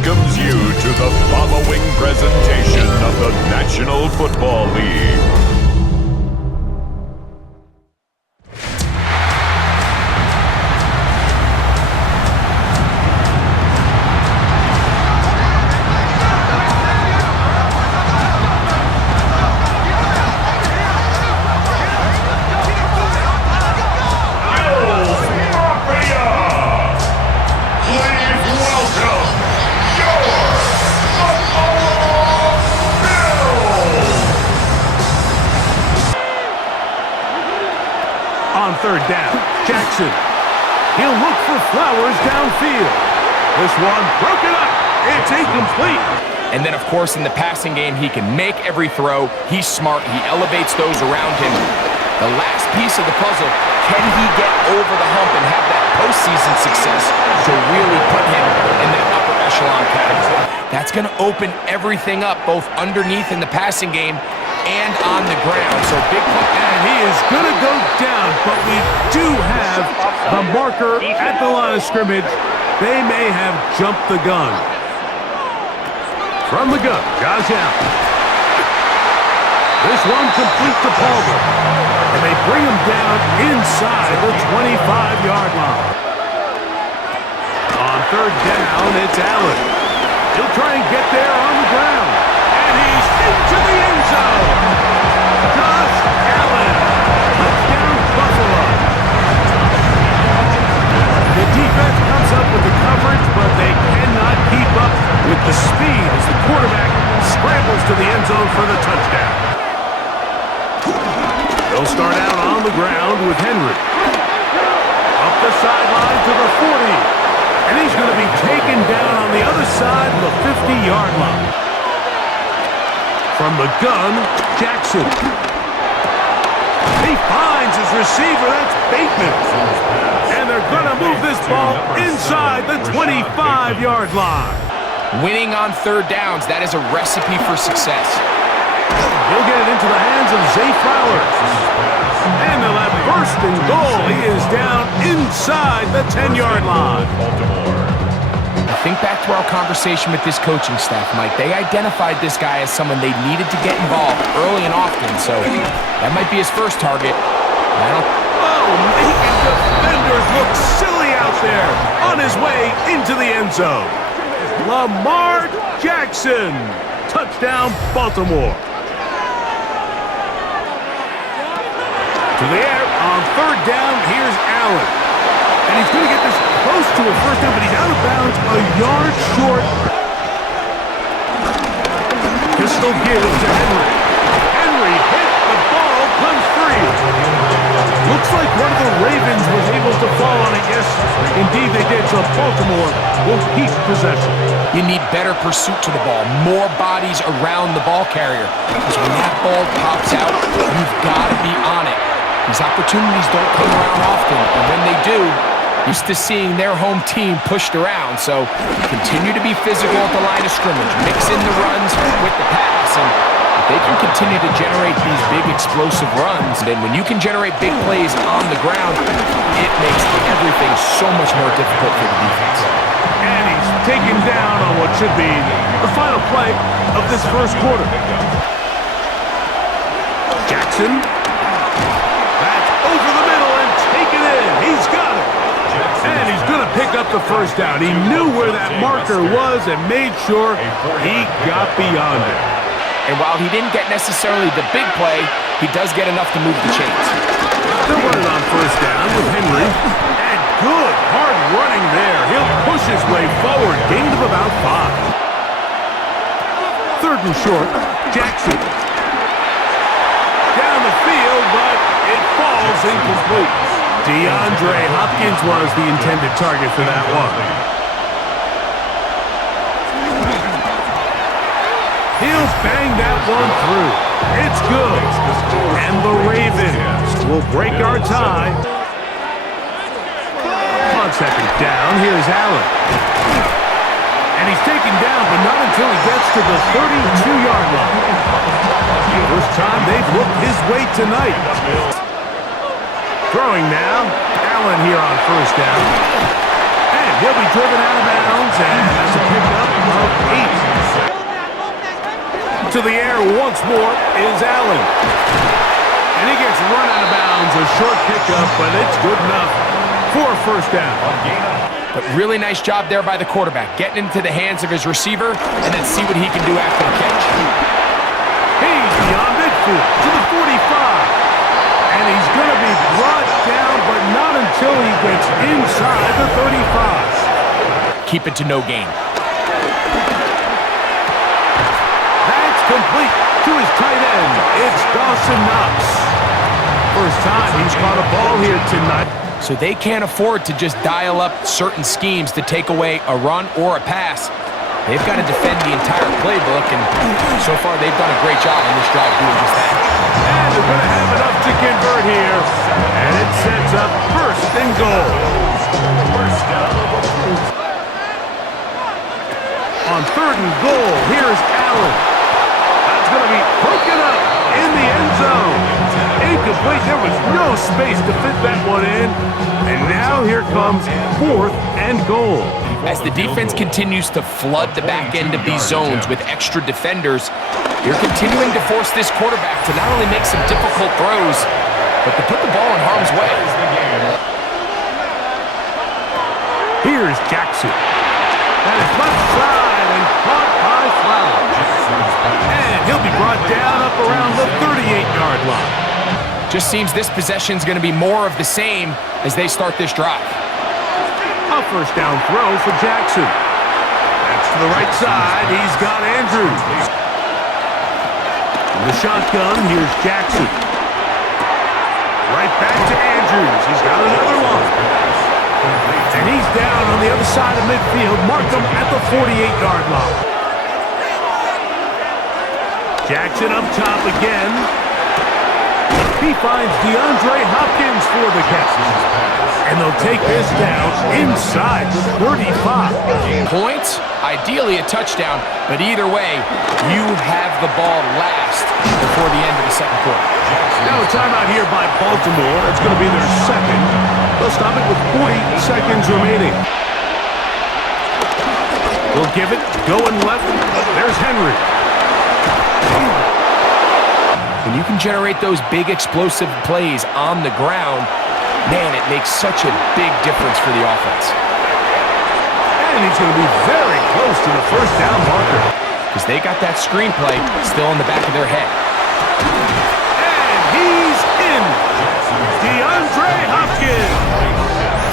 welcomes you to the following presentation of the National Football League. On third down, Jackson. He'll look for Flowers downfield. This one broken up. It's incomplete. And then, of course, in the passing game, he can make every throw. He's smart. He elevates those around him. The last piece of the puzzle, can he get over the hump and have that postseason success to really put him in that upper echelon category? That's going to open everything up, both underneath in the passing game and on the ground. So big play. And he is going to go down, but we do have the marker at the line of scrimmage. They may have jumped the gun. From the gun, Josh Allen. This one complete to Palmer. And they bring him down inside the 25-yard line. On third down, it's Allen. He'll try and get there on the ground. And he's into the end zone. Josh Allen. Touchdown, Buffalo. The defense comes up with the coverage, but they cannot keep up with the speed as the quarterback scrambles to the end zone for the touchdown. They'll start out on the ground with Henry. Up the sideline to the 40. And he's going to be taken down on the other side of the 50-yard line. From the gun, Jackson. He finds his receiver. That's Bateman. And they're going to move this ball inside the 25-yard line. Winning on third downs, that is a recipe for success. He'll get it into the hands of Zay Flowers. And they'll have first and goal. He is down inside the 10-yard line. Think back to our conversation with this coaching staff, Mike. They identified this guy as someone they needed to get involved early and often, so that might be his first target. Making defenders look silly out there on his way into the end zone. Lamar Jackson. Touchdown, Baltimore. To the air on third down, here's Allen. And he's going to get this close to a first down, but he's out of bounds a yard short. Pistol gives to Henry. Henry hit, the ball comes free. Looks like one of the Ravens was able to fall on it. Yes, indeed they did. So Baltimore will keep possession. You need better pursuit to the ball, more bodies around the ball carrier. Because when that ball pops out, you've got to be on it. These opportunities don't come around often, and when they do, used to seeing their home team pushed around. So continue to be physical at the line of scrimmage, mix in the runs with the pass, and if they can continue to generate these big explosive runs, then when you can generate big plays on the ground, it makes everything so much more difficult for the defense. And he's taken down on what should be the final play of this first quarter. Jackson. That's over the middle and taken in. He's got it. And he's going to pick up the first down. He knew where that marker was and made sure he got beyond it. And while he didn't get necessarily the big play, he does get enough to move the chains. They're running on first down with Henry. And good hard running there. He'll push his way forward. Gain of about 5. Third and short, Jackson. Down the field, but it falls incomplete. DeAndre Hopkins was the intended target for that one. He'll bang that one through. It's good. And the Ravens will break our tie. On second down, here's Allen. And he's taken down, but not until he gets to the 32-yard line. First time they've looked his way tonight. Throwing now, Allen here on first down. And he'll be driven out of bounds, and that's a pickup 8. To the air once more is Allen. And he gets run out of bounds. A short pickup, but it's good enough for a first down. But really nice job there by the quarterback, getting into the hands of his receiver, and then see what he can do after the catch. He's beyond midfield to the 45. And he's going to be brought down, but not until he gets inside the 35. Keep it to no gain. That's complete to his tight end. It's Dawson Knox. First time he's caught a ball here tonight. So they can't afford to just dial up certain schemes to take away a run or a pass. They've got to defend the entire playbook, and so far they've done a great job on this drive doing just that. And they're going to have enough to convert here, and it sets up first and goal. On third and goal, here's Allen. That's going to be broken up in the end zone. Incomplete. There was no space to fit that one in. And now here comes fourth and goal. As the defense continues to flood the back end of these zones with extra defenders, you're continuing to force this quarterback to not only make some difficult throws, but to put the ball in harm's way. Here's Jackson. That is left side and caught by Flowers. And he'll be brought down up around the 38-yard line. Just seems this possession's going to be more of the same as they start this drive. A first down throw for Jackson. That's to the right side. He's got Andrews. In the shotgun, here's Jackson. Right back to Andrews. He's got another one. And he's down on the other side of midfield. Mark him at the 48-yard line. Jackson up top again. He finds DeAndre Hopkins for the catch. And they'll take this down inside the 35. Points, ideally a touchdown, but either way, you have the ball last before the end of the second quarter. Now a timeout here by Baltimore. It's going to be their second. They'll stop it with 40 seconds remaining. They'll give it, going left. There's Henry. When you can generate those big explosive plays on the ground, man, it makes such a big difference for the offense. And he's going to be very close to the first down marker. Because they got that screenplay still in the back of their head. And he's in. DeAndre Hopkins.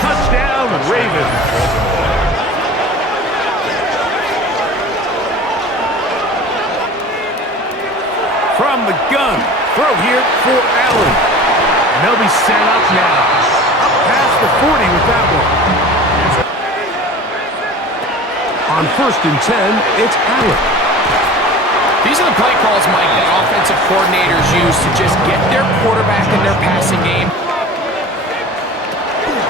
Touchdown, Ravens. From the gun, throw here for Allen. And they'll be set up now. Up past the 40 with that one. On first and 10, it's Allen. These are the play calls, Mike, that offensive coordinators use to just get their quarterback in their passing game.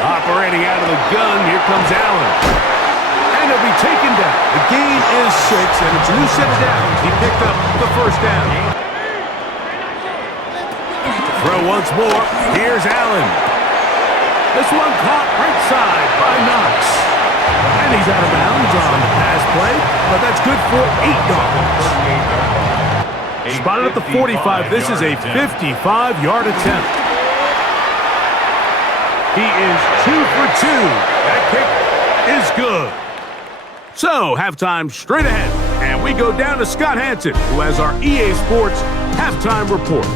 Operating out of the gun, here comes Allen. And he'll be taken down. The gain is 6, and it's a new set of downs. He picked up the first down. Throw once more. Here's Allen. This one caught right side by Knox. And he's out of bounds on the pass play, but that's good for 8 yards. Spotted at the 45. This is a 55-yard attempt. He is 2 for 2. That kick is good. So, halftime straight ahead. And we go down to Scott Hansen, who has our EA Sports halftime report.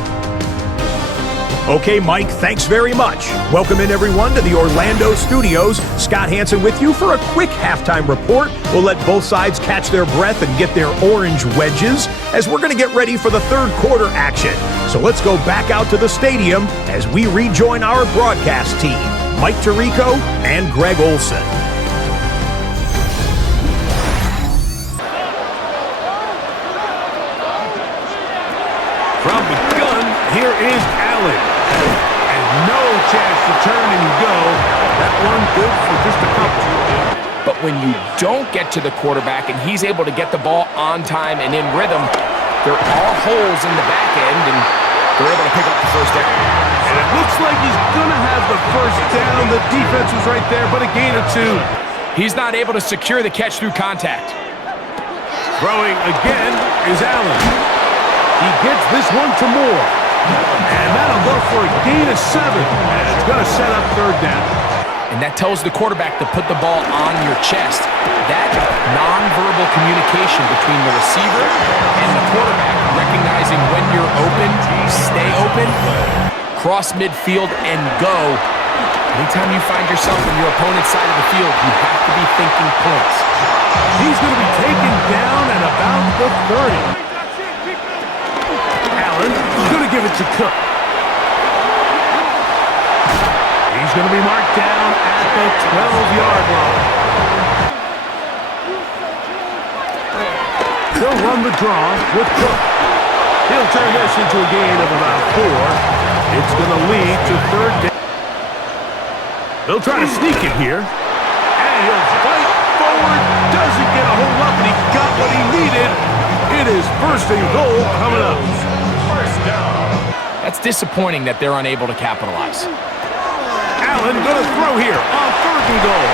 Okay, Mike, thanks very much. Welcome in, everyone, to the Orlando studios. Scott Hansen with you for a quick halftime report. We'll let both sides catch their breath and get their orange wedges as we're going to get ready for the third quarter action. So let's go back out to the stadium as we rejoin our broadcast team, Mike Tirico and Greg Olsen. From the gun, here is Allen. And no chance to turn and go. That one good for just a couple. But when you don't get to the quarterback and he's able to get the ball on time and in rhythm, there are holes in the back end, and they're able to pick up the first down. And it looks like he's going to have the first down. The defense was right there, but a gain of 2. He's not able to secure the catch through contact. Throwing again is Allen. He gets this one to Moore. And that'll go for a gain of 7. And it's going to set up third down. And that tells the quarterback to put the ball on your chest. That nonverbal communication between the receiver and the quarterback, recognizing when you're open, stay open, cross midfield, and go. Anytime you find yourself on your opponent's side of the field, you have to be thinking points. He's going to be taken down at about the 30. Allen going to give it to Cook. He's going to be marked down at the 12-yard line. They'll run the draw with Cook. He'll turn this into a gain of about 4. It's going to lead to third down. They'll try to sneak it here. And he'll fight forward. Doesn't get a hold up, and he got what he needed. It is first and goal coming up. First down. That's disappointing that they're unable to capitalize. Allen going to throw here on third and goal.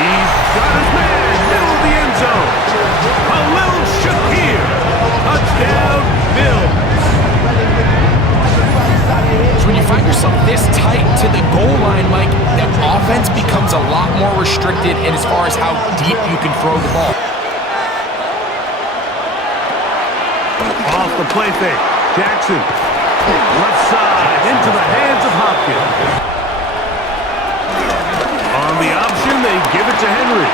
He's got his man, middle of the end zone. A little Shakir. Touchdown, Bills. So when you find yourself this tight to the goal line, Mike, the offense becomes a lot more restricted in as far as how deep you can throw the ball. Off the play fake. Jackson. Left side into the hands of Hopkins. On the option, they give it to Henry.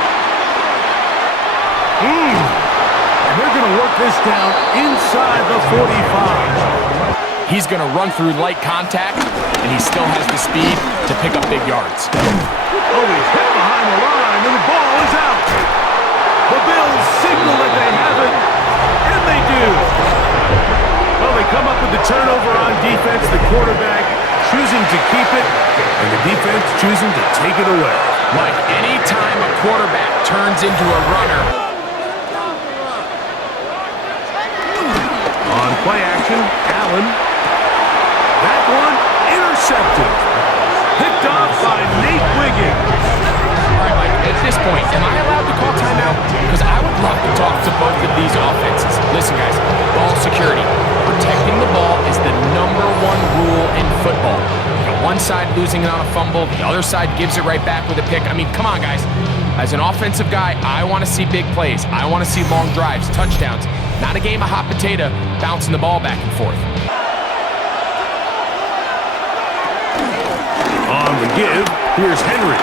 And they're going to work this down inside the 45. He's going to run through light contact, and he still has the speed to pick up big yards. Oh, he's hit behind the line, and the ball is out. The Bills signal that they have it, and they do. Well, they come up with the turnover on defense, the quarterback choosing to keep it, and the defense choosing to take it away. Mike, anytime a quarterback turns into a runner. On play action, Allen. That one intercepted. Picked off by Nate Wiggins. All right, Mike, at this point, am I allowed to call timeout? Because I would love to talk to both of these offenses. Listen, guys, ball security. Protecting the ball is the #1 rule in football. You got one side losing it on a fumble, the other side gives it right back with a pick. I mean, come on, guys. As an offensive guy, I want to see big plays. I want to see long drives, touchdowns. Not a game of hot potato bouncing the ball back and forth. On the give, here's Henry.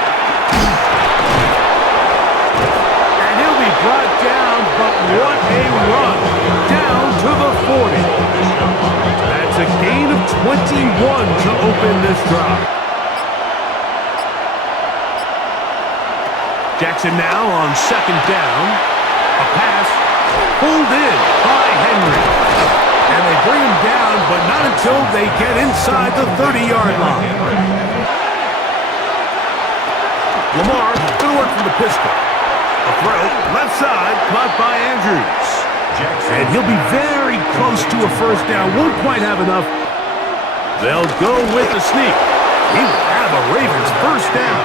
And he'll be brought down, but what a run. Down to the 40. That's a gain of 21 to open this drive. Jackson now on second down. A pass pulled in by Henry. And they bring him down, but not until they get inside the 30-yard line. Lamar going to work from the pistol. A throw, left side, caught by Andrews. And he'll be very close to a first down. Won't quite have enough. They'll go with the sneak. He will have a Ravens first down.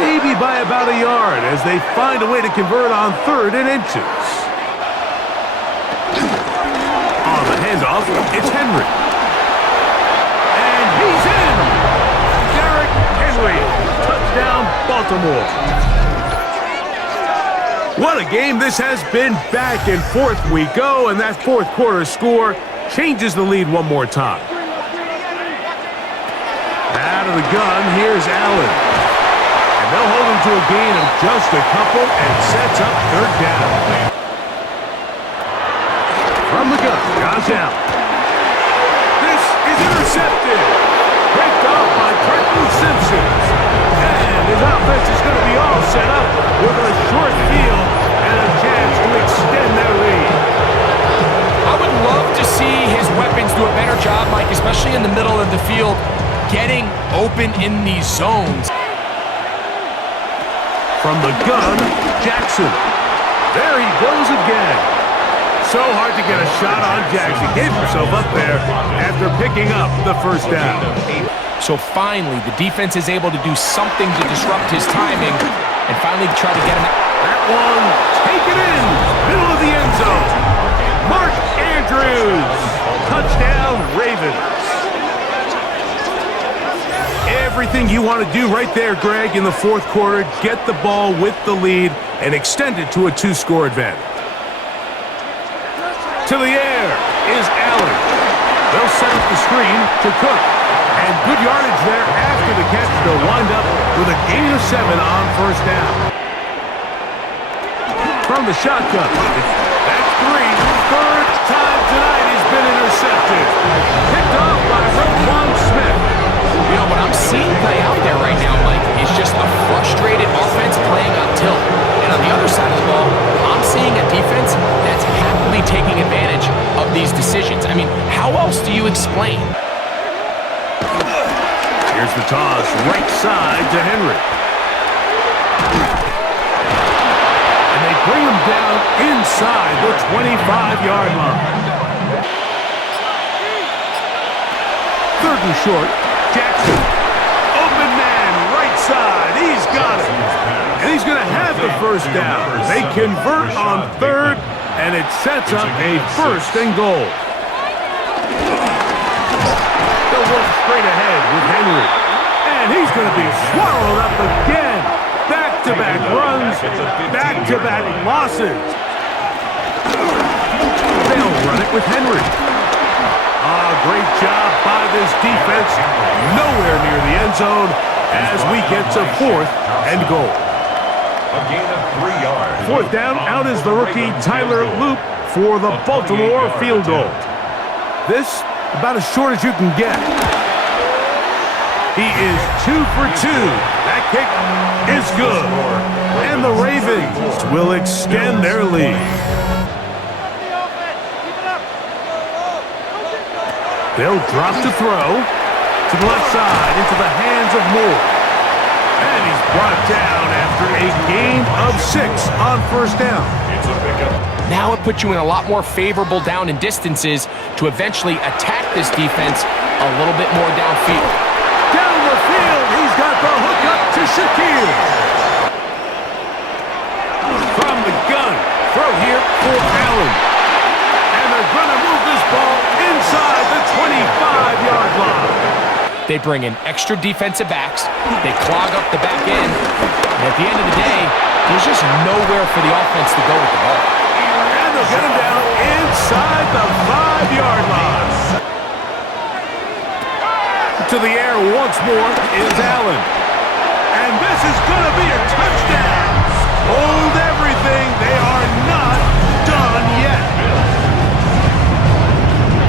Maybe by about a yard as they find a way to convert on 3rd and inches. On the handoff, it's Henry. And he's in! Derrick Henry. Touchdown, Baltimore. What a game this has been. Back and forth we go, and that fourth quarter score changes the lead one more time. Out of the gun, here's Allen. And they'll hold him to a gain of just a couple and sets up third down. From the gun, Josh Allen. This is intercepted. Picked off by Trenton Simpson. And his offense is going to be all set up with a short field and a chance to extend their lead. I would love to see his weapons do a better job, Mike, especially in the middle of the field, getting open in these zones. From the gun, Jackson. There he goes again. So hard to get a shot on Jackson. Gave himself up there after picking up the first down. So finally, the defense is able to do something to disrupt his timing and finally try to get him. That one, take it in. middle of the end zone. Mark Andrews. Touchdown, Ravens. Everything you want to do right there, Greg, in the fourth quarter. Get the ball with the lead and extend it to a 2-score advantage. To the air is Allen. They'll set up the screen to Cook. And good yardage there after the catch. They'll wind up with a gain of 7 on first down. From the shotgun. That's 3. Third time tonight he's been intercepted. Picked off by Roquan Smith. You know, what I'm seeing play out there right now, Mike, is just a frustrated offense playing on tilt. And on the other side of the ball, I'm seeing a defense that's happily taking advantage of these decisions. I mean, how else do you explain? Here's the toss, right side to Henry. And they bring him down inside the 25-yard line. Third and short, Jackson. Open man, right side. He's got it. And he's going to have the first down. They convert on third, and it sets up a first and goal. They'll work straight ahead with Henry. And he's going to be swallowed up again. Back-to-back runs, back-to-back losses. They'll run it with Henry. Great job by this defense. Nowhere near the end zone as we get to 4th and goal. A gain of 3 yards. Fourth down, out is the rookie Tyler Loop for the Baltimore field goal. This, about as short as you can get. He is 2 for 2. That kick is good. And the Ravens will extend their lead. They'll drop to throw to the left side into the hands of Moore. And he's brought down after a gain of 6 on first down. It's a pickup. Now it puts you in a lot more favorable down and distances to eventually attack this defense a little bit more downfield. Down the field, he's got the hook up to Shaquille. From the gun, throw here for Allen. And they're going to move this ball inside the 25-yard line. They bring in extra defensive backs. They clog up the back end. And at the end of the day, there's just nowhere for the offense to go with the ball. And they'll get him down inside the 5-yard line. To the air once more is Allen. And this is going to be a touchdown. Hold everything. They are not done yet.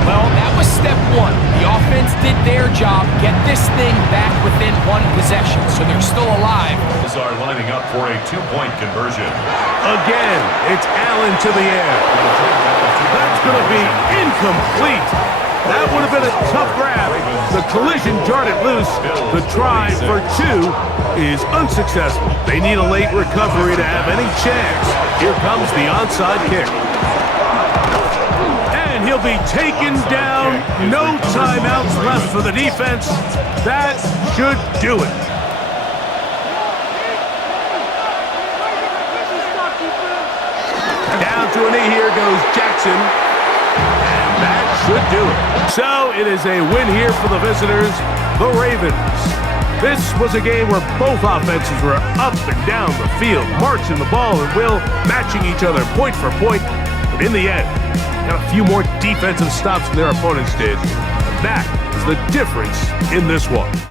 Well, that was step 1. The offense did their job, get this thing back within 1 possession, so they're still alive. These are lining up for a 2-point conversion. Again, it's Allen to the air. That's going to be incomplete. That would have been a tough grab. The collision jarred it loose. The try for 2 is unsuccessful. They need a late recovery to have any chance. Here comes the onside kick. And he'll be taken down. No timeouts left for the defense. That should do it. Down to a knee here goes Jackson. And that should do it. So it is a win here for the visitors, the Ravens. This was a game where both offenses were up and down the field, marching the ball and will, matching each other point for point. But in the end, got a few more defensive stops than their opponents did. That is the difference in this one.